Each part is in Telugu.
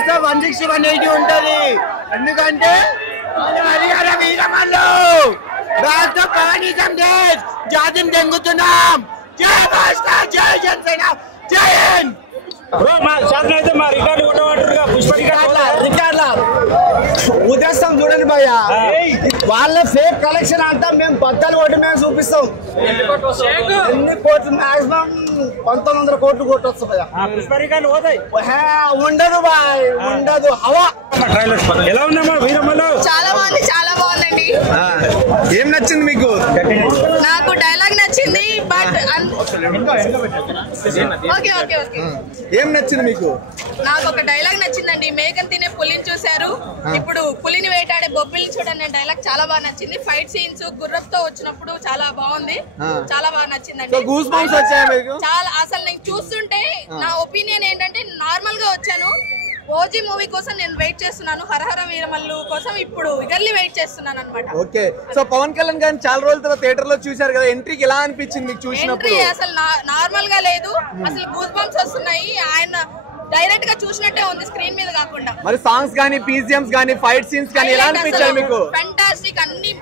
వస్తే 160 180 ఉంటది. ఎందుకంటే వీరమల్లు రాష్ట్ర పవనిజం దేశ్ జాతిని దెంగుతున్నాం. జై మాస్టర్, జై జనసేన, జై హింద్. ఉదయం చూడండి భయ్య, వాళ్ళ ఫేక్ కలెక్షన్ అంతా మేము బద్దలు కొట్టి మేము చూపిస్తాం. ఎన్ని కోట్లు? మాక్సిమం 1900 కోట్లు కొట్టొచ్చు భయ్య. ఉండదు బాయ్, ఉండదు. హవా ఎలా ఉందమ్మా వీరమ్మలో? చాలా బాగుంది, చాలా బాగుందండి. ఏం నచ్చింది మీకు? నాకు డైలాగ్ నచ్చింది. బట్ ఓకే ఓకే ఓకే ఏం నచ్చింది మీకు? నాకు ఒక డైలాగ్ నచ్చిందండి. మేకన్ తినే పులిని చూశారు, ఇప్పుడు పులిని వేటాడే బొబ్బిల్ని చూడండి. డైలాగ్ చాలా బాగా నచ్చింది. ఫైట్ సీన్స్ గుర్రపుతో వచ్చినప్పుడు చాలా బాగుంది, చాలా బాగా నచ్చిందండి. చాలా అసలు నేను చూస్తుంటే నా ఒపీనియన్ ఏంటంటే, నార్మల్ గా వచ్చాను, ఓజీ మూవీ కోసం నేను వెయిట్ చేస్తున్నాను, హరహర వీరమల్లు కోసం ఇప్పుడు ఇగర్లీ వెయిట్ చేస్తున్నాను అన్నమాట. ఓకే, సో పవన్ కళ్యాణ్ గారిని చాలా రోజుల తర్వాత థియేటర్ లో చూశారు కదా, ఎంట్రీకి ఎలా అనిపించింది మీకు చూసినప్పుడు? ఎంట్రీ అసలు నార్మల్ గా లేదు, అసలు గూస్ బంప్స్ వస్తున్నాయి. ఆయన డైరెక్ట్ గా చూసినట్టే ఉంది, స్క్రీన్ మీద కాకుండా. మరి సాంగ్స్ గానీ, పీసీఎంస్ గానీ, ఫైట్ సీన్స్ గానీ ఎలా అనిపించాయి మీకు? ఫెంటాస్టిక్, అన్ని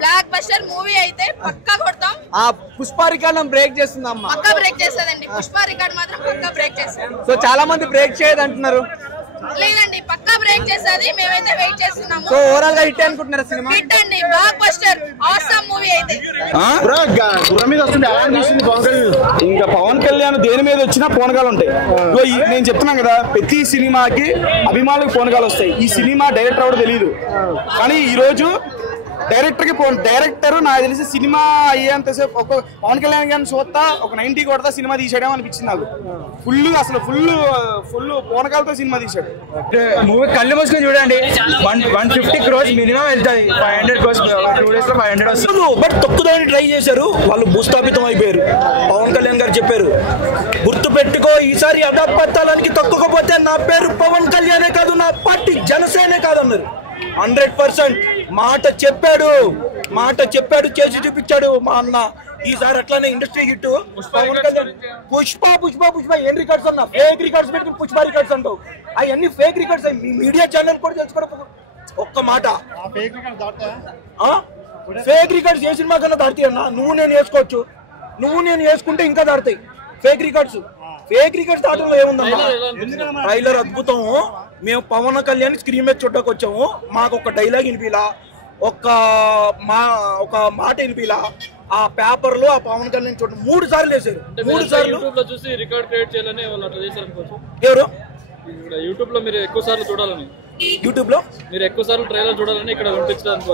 బ్లాక్ బస్టర్ మూవీ అయితే పక్కా కొడతాం. ఆ పుష్ప రికార్డ్ బ్రేక్ చేస్తుంది అమ్మా. పక్కా బ్రేక్ చేస్తుందండి, పుష్ప రికార్డ్ మాత్రం పక్కా బ్రేక్ చేస్తుంది. సో చాలా మంది బ్రేక్ చేయదు అంటున్నారు. లేదండి, పక్కా బ్రేక్ చేసేది, మేమైతే వెయిట్ చేస్తున్నాము. సో ఓవరాల్ గా హిట్ అనుకుంటున్నారా సినిమా? హిట్ అండి, బ్లాక్ బస్టర్, ఆసమ్ మూవీ అయితే. ఇంకా పవన్ కళ్యాణ్ దేని మీద వచ్చినా పోనగాలు ఉంటాయి. నేను చెప్తున్నాను కదా, ప్రతి సినిమాకి అభిమానులకు పోనగాలు వస్తాయి. ఈ సినిమా డైరెక్టర్ కూడా తెలియదు, కానీ ఈ రోజు డైరెక్టర్ నాకు తెలిసి సినిమా అయ్యేంతసేపు ఒక పవన్ కళ్యాణ్ గారిని చూస్తా ఒక 90 కొడతా సినిమా తీసాడేమో అనిపించింది నాకు. ఫుల్ పోనకాలతో సినిమా తీసాడు. మూవీ కళ్ళు మూసుకొని చూడండి, 150 crores మినిమం వెళ్తాయి. 500 crores 2 days లో 500 వస్తుంది. బట్ తొక్కుదాన్ని ట్రై చేశారు, వాళ్ళు భూస్థాపితం అయిపోయారు. పవన్ కళ్యాణ్ గారు చెప్పారు, గుర్తు పెట్టుకో, ఈసారి అధపతనానికి తొక్కకపోతే నా పేరు పవన్ కళ్యాణే కాదు, నా పార్టీ జనసేనే కాదు అన్నారు. 100% మాట చెప్పాడు, చేసి చూపించాడు మా అన్న. ఈసారి అట్లానే ఇండస్ట్రీ హిట్ పవన్ కళ్యాణ్. పుష్ప ఏం రికార్డ్స్ అన్నా? ఫేక్ రికార్డ్స్ పెట్టి పుష్ప రికార్డ్స్ అంటావు, అవన్నీ ఫేక్ రికార్డ్స్. మీ మీడియా ఛానల్ కూడా తెలుసుకోవడం ఒక్క మాట. ఫేక్ రికార్డ్స్ ఏ సినిమా కన్నా దాడుతాయి అన్న. నువ్వు నేను వేసుకోవచ్చు, నువ్వు నేను వేసుకుంటే ఇంకా దాడుతాయి ఫేక్ రికార్డ్స్. దాటంలో ఏముందమ్మా? ట్రైలర్ అద్భుతం. మేము పవన్ కళ్యాణ్ స్క్రీన్ మీద చూడడానికి వచ్చాము, మాకు ఒక డైలాగ్ వినిపిలా, ఒక మాట వినిపిలా. ఆ పేపర్ లో ఆ పవన్ కళ్యాణ్ చూడండి 3 సార్లు వేసారు. 3 సార్లు చూసి రికార్డ్ క్రియేట్ చేయాలని అట్లా చేశారు. ఎవరు? యూట్యూబ్ లో మీరు ఎక్కువ సార్లు చూడాలని, యూట్యూబ్ లో మీరు ఎక్కువ సార్లు ట్రైలర్ చూడాలని ఇక్కడ పంపించడానికి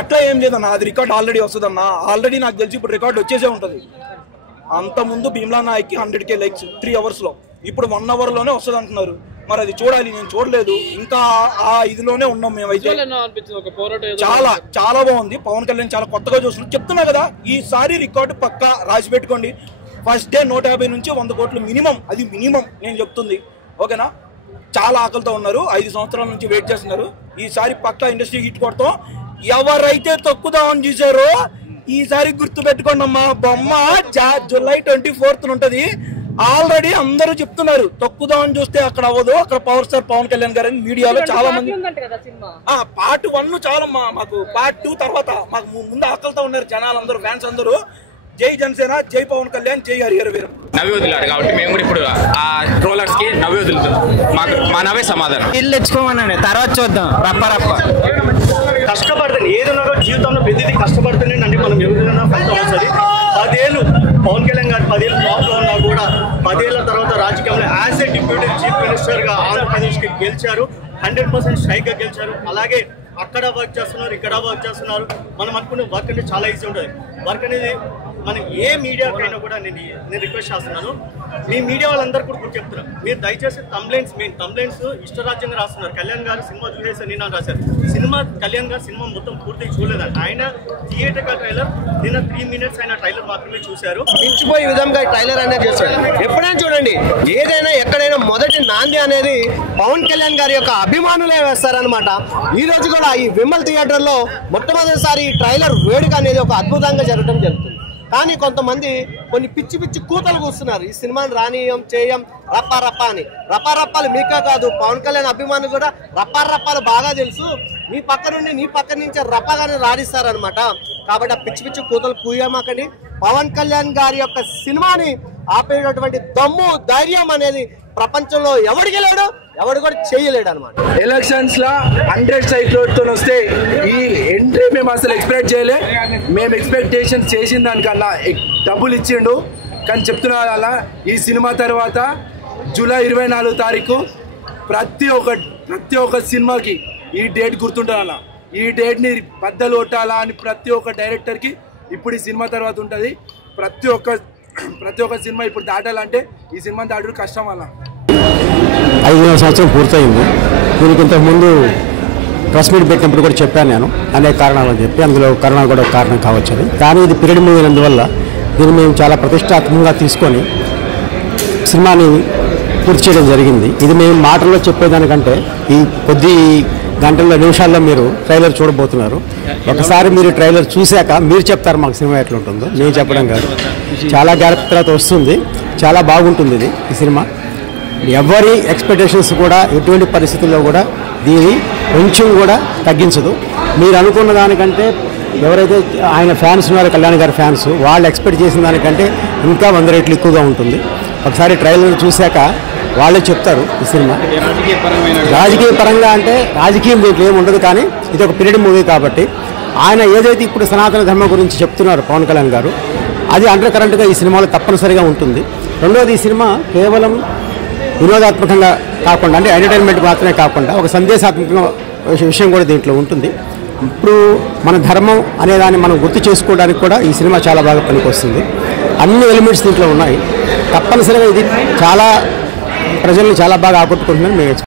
అట్లా ఏం లేదన్న. అది రికార్డ్ ఆల్రెడీ వస్తుందన్న. ఆల్రెడీ నాకు తెలిసి ఇప్పుడు రికార్డ్ వచ్చేసే ఉంటది. అంత ముందు భీమ్లా నాయక్కి 100K లైక్స్ 3 hours లో, ఇప్పుడు 1 hour లోనే వస్తుంది అంటున్నారు. మరి అది చూడాలి, నేను చూడలేదు ఇంకా. ఆ ఇదిలోనే ఉన్నాం మేమైతే. చాలా బాగుంది. పవన్ కళ్యాణ్ చాలా కొత్తగా చూస్తున్నాం. చెప్తున్నా కదా, ఈసారి రికార్డు పక్కా రాసి పెట్టుకోండి. ఫస్ట్ డే 150 నుంచి 100 కోట్లు మినిమం, అది మినిమం నేను చెప్తుంది. ఓకేనా? చాలా ఆకలితో ఉన్నారు, 5 సంవత్సరాల నుంచి వెయిట్ చేస్తున్నారు. ఈసారి పక్కా ఇండస్ట్రీ హిట్ కొడతాం. ఎవరైతే తొక్కుదామని చూసారో ఈసారి గుర్తు పెట్టుకోండి అమ్మా. బొమ్మ జూలై 24th ఉంటది. ఆల్రెడీ అందరూ చెప్తున్నారు, తొక్కుదామని చూస్తే అక్కడ అవ్వదు, అక్కడ పవర్ స్టార్ పవన్ కళ్యాణ్ గారు మీడియాలో చాలా మంది. పార్ట్ 1 చాలమ్మా మాకు, పార్ట్ 2 తర్వాత మాకు ముందు ఆకలితో ఉన్నారు జనాలు అందరూ, ఫ్యాన్స్ అందరూ. జై జనసేన, జై పవన్ కళ్యాణ్, జై హరిహర వీరం. నవ్వి వదిలాడు కాబట్టి మేము కూడా ఇప్పుడు ఆ ట్రోలర్స్ కి నవ్వి వదులుతాం. మా నవ్వే సమాధానం. ఇల్లు తెచ్చుకోమన్నాడు, తర్వాత చూద్దాం. రప్ప కష్టపడతాను, ఏదన్నా జీవితంలో ప్రతిదీ కష్టపడుతూనే అండి మనం ఎవరైనా ఫలితం వస్తుంది. 10 ఏళ్ళు పవన్ కళ్యాణ్ గారు 10 ఏళ్ళు టాప్ లో ఉన్నా కూడా 10 ఏళ్ల తర్వాత రాజకీయంలో as a deputy chief minister గా ఆంధ్రప్రదేశ్ కి గెలిచారు. 100% స్ట్రైక్ గా గెలిచారు. అలాగే అక్కడ వర్క్ చేస్తున్నారు, ఇక్కడ వర్క్ చేస్తున్నారు. మనం అనుకునే వర్క్ అంటే చాలా ఈజీ ఉంటుంది. వర్క్ అనేది మనం ఏ మీడియాకైనా కూడా నేను రిక్వెస్ట్ చేస్తున్నాను, మీ మీడియా వాళ్ళందరూ కూడా చెప్తున్నారు, మీరు దయచేసి కంప్లైంట్స్ ఇష్టరాజ్యంగా రాస్తున్నారు. కళ్యాణ్ గారు సినిమా చూసేసి నేను రాశారు. కళ్యాణ్ గారు సినిమా మొత్తం పూర్తిగా చూడలేదండి. ఆయన థియేటర్ ట్రైలర్ నిన్న 3 minutes ఆయన ట్రైలర్ మాత్రమే చూశారు. మించిపోయే విధంగా ట్రైలర్ అనేది చేశారు. ఎప్పుడైనా చూడండి, ఏదైనా ఎక్కడైనా మొదటి నాంది అనేది పవన్ కళ్యాణ్ గారి యొక్క అభిమానులే వేస్తారనమాట. ఈ రోజు కూడా ఈ విమల్ థియేటర్ లో మొట్టమొదటిసారి ట్రైలర్ వేడుక అనేది ఒక అద్భుతంగా జరగడం జరుగుతుంది. కానీ కొంతమంది కొన్ని పిచ్చి పిచ్చి కూతలు కూస్తున్నారు. ఈ సినిమాని రానియం చేయం రప్పా రప్పా అని. రప్పా రప్పాలు మీకే కాదు, పవన్ కళ్యాణ్ అభిమానులు కూడా రప్పా రప్పాలు బాగా తెలుసు. నీ పక్క నుండి నీ పక్క నుంచి రప్పగానే రాణిస్తారనమాట. కాబట్టి ఆ పిచ్చి పిచ్చి కూతలు కూయమాకండి. పవన్ కళ్యాణ్ గారి యొక్క సినిమాని ఆపేటటువంటి దమ్ము ధైర్యం అనేది ప్రపంచంలో ఎవడికి లేడు, ఎవడు కూడా చేయలేడు అనమాట. ఎలక్షన్స్ లా 100 సైక్లోడ్తో వస్తే ఈ ఎంట్రీ మేము అసలు ఎక్స్పెక్ట్ చేయలే. మేము ఎక్స్పెక్టేషన్ చేసిన దానికన్నా డబ్బులు ఇచ్చిండు. కానీ చెప్తున్నా అలా ఈ సినిమా తర్వాత జూలై 24 తారీఖు ప్రతి ఒక్క సినిమాకి ఈ డేట్ గుర్తుంటుంది అలా. ఈ డేట్ని బద్దలు కొట్టాలా అని ప్రతి ఒక్క డైరెక్టర్కి ఇప్పుడు ఈ సినిమా తర్వాత ఉంటుంది. ప్రతి ఒక్క సినిమా ఇప్పుడు దాటాలంటే ఈ సినిమా దాటడం కష్టం అలా. 5 సంవత్సరం పూర్తయింది. దీనికి ఇంతకుముందు ప్రెస్ మీట్ పెట్టినప్పుడు కూడా చెప్పాను నేను అనేక కారణాలు అని చెప్పి, అందులో కరోనా కూడా ఒక కారణం కావచ్చని. కానీ ఇది పీరియడ్ మూవీ అయినందువల్ల దీన్ని మేము చాలా ప్రతిష్టాత్మకంగా తీసుకొని సినిమాని పూర్తి చేయడం జరిగింది. ఇది మేము మాటల్లో చెప్పేదానికంటే ఈ కొద్ది గంటల్లో నిమిషాల్లో మీరు ట్రైలర్ చూడబోతున్నారు. ఒకసారి మీరు ట్రైలర్ చూశాక మీరు చెప్తారు మాకు సినిమా ఎట్లా ఉంటుందో. నేను చెప్పడం కాదు, చాలా గ్యాప్ తర్వాత వస్తుంది. చాలా బాగుంటుంది ఇది ఈ సినిమా. ఎవరి ఎక్స్పెక్టేషన్స్ కూడా ఎటువంటి పరిస్థితుల్లో కూడా దీన్ని కొంచెం కూడా తగ్గించదు. మీరు అనుకున్న దానికంటే ఎవరైతే ఆయన ఫ్యాన్స్ ఉన్నారో, కళ్యాణ్ గారి ఫ్యాన్స్, వాళ్ళు ఎక్స్పెక్ట్ చేసిన దానికంటే ఇంకా 100 రెట్లు ఎక్కువగా ఉంటుంది. ఒకసారి ట్రైలర్ చూశాక వాళ్ళే చెప్తారు ఈ సినిమా. రాజకీయ పరంగా అంటే రాజకీయం దీంట్లో ఏమి ఉండదు. కానీ ఇది ఒక పీరియడ్ మూవీ కాబట్టి ఆయన ఏదైతే ఇప్పుడు సనాతన ధర్మం గురించి చెప్తున్నారు పవన్ కళ్యాణ్ గారు, అది అండర్ కరెంట్గా ఈ సినిమాలో తప్పనిసరిగా ఉంటుంది. రెండోది, ఈ సినిమా కేవలం వినోదాత్మకంగా కాకుండా, అంటే ఎంటర్టైన్మెంట్ మాత్రమే కాకుండా ఒక సందేశాత్మక విషయం కూడా దీంట్లో ఉంటుంది. ఇప్పుడు మన ధర్మం అనేదాన్ని మనం గుర్తు చేసుకోవడానికి కూడా ఈ సినిమా చాలా బాగా పనికొస్తుంది. అన్ని ఎలిమెంట్స్ దీంట్లో ఉన్నాయి. తప్పనిసరిగా ఇది చాలా ప్రజల్ని చాలా బాగా ఆకట్టుకుంటుందని మేము